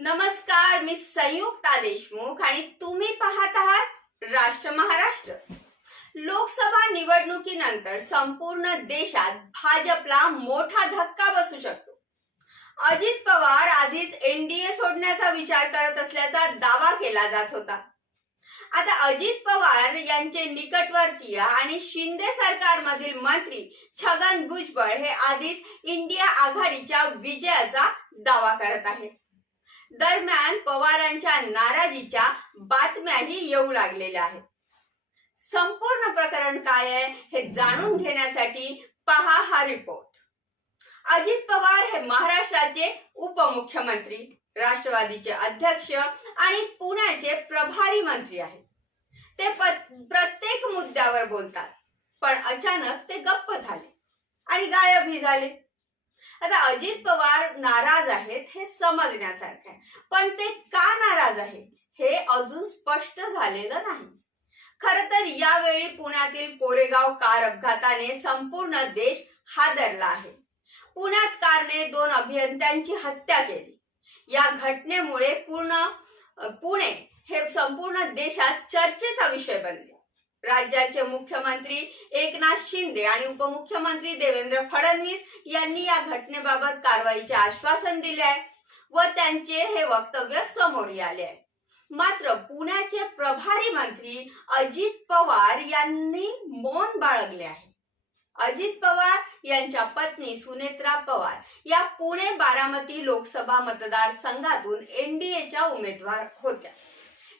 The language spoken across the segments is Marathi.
नमस्कार मी संयुक्ता देशमुख आणि तुम्ही पाहत आहात राष्ट्र महाराष्ट्र. लोकसभा निवडणुकीनंतर संपूर्ण देशात भाजपला मोठा धक्का बसू शकतो. अजित पवार आधीच एनडीए सोडण्याचा विचार करत असल्याचा दावा केला जात होता. आता अजित पवार यांचे निकटवर्तीय आणि शिंदे सरकारमधील मंत्री छगन भुजबळ हे आधीच इंडिया आघाडीच्या विजयाचा दावा करत आहेत. दरम्यान पवारांच्या नाराजीच्या बातम्याही येऊ लागलेल्या आहेत. संपूर्ण प्रकरण काय आहे हे जाणून घेण्यासाठी पहा हा रिपोर्ट. अजित पवार हे महाराष्ट्राचे उपमुख्यमंत्री राष्ट्रवादीचे अध्यक्ष आणि पुण्याचे प्रभारी मंत्री आहेत. ते प्रत्येक मुद्द्यावर बोलतात पण अचानक ते गप्प झाले आणि गायबही झाले. आता अजित पवार नाराज आहेत हे समजण्यासारखं आहे. पण ते का नाराज आहे हे अजून स्पष्ट झालेलं नाही. खर तर यावेळी पुण्यातील कोरेगाव कार अपघाताने संपूर्ण देश हादरला आहे. पुण्यात कारने दोन अभियंत्यांची हत्या केली. या घटनेमुळे पूर्ण पुणे हे संपूर्ण देशात चर्चेचा विषय बनले. राज्याचे मुख्यमंत्री एकनाथ शिंदे आणि उपमुख्यमंत्री देवेंद्र फडणवीस यांनी या घटनेबाबत कारवाईचे आश्वासन दिले आहे व त्यांचे हे वक्तव्य समोर आले आहे. मात्र पुण्याचे प्रभारी मंत्री अजित पवार यांनी मौन बाळगले आहे. अजित पवार यांच्या पत्नी सुनेत्रा पवार या पुणे बारामती लोकसभा मतदारसंघातून एनडीएच्या उमेदवार होत्या.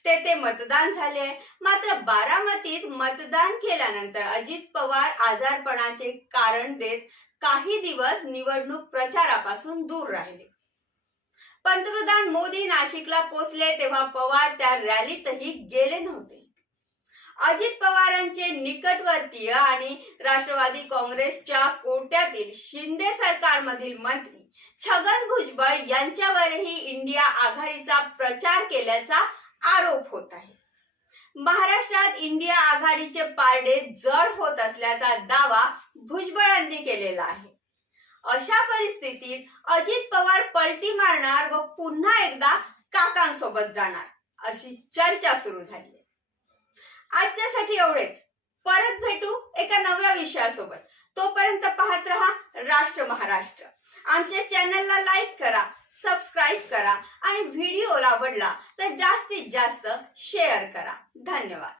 तेथे मतदान झाले. मात्र बारामतीत मतदान केल्यानंतर अजित पवार आजारपणाचे कारण देत काही दिवस निवडणूक प्रचारापासून दूर राहिले. पंतप्रधान मोदी नाशिकला पोचले तेव्हा पवार त्या रॅलीतही गेले नव्हते. अजित पवारांचे निकटवर्तीय आणि राष्ट्रवादी काँग्रेसच्या कोट्यातील शिंदे सरकारमधील मंत्री छगन भुजबळ यांच्यावरही इंडिया आघाडीचा प्रचार केल्याचा आरोप होत आहे. महाराष्ट्रात इंडिया आघाडीचे पारडे जड होत असल्याचा दावा भुजबळांनी केलेला आहे. अशा परिस्थितीत अजित पवार पलटी मारणार व पुन्हा एकदा काकांसोबत जाणार अशी चर्चा सुरू झाली आहे. आजच्यासाठी एवढेच. परत भेटू एका नव्या विषयासोबत. तोपर्यंत पाहत रहा राष्ट्र महाराष्ट्र. आमच्या चॅनलला लाईक करा. सबस्क्राईब करा आणि व्हिडिओला आवडला तर जास्तीत जास्त शेअर करा. धन्यवाद.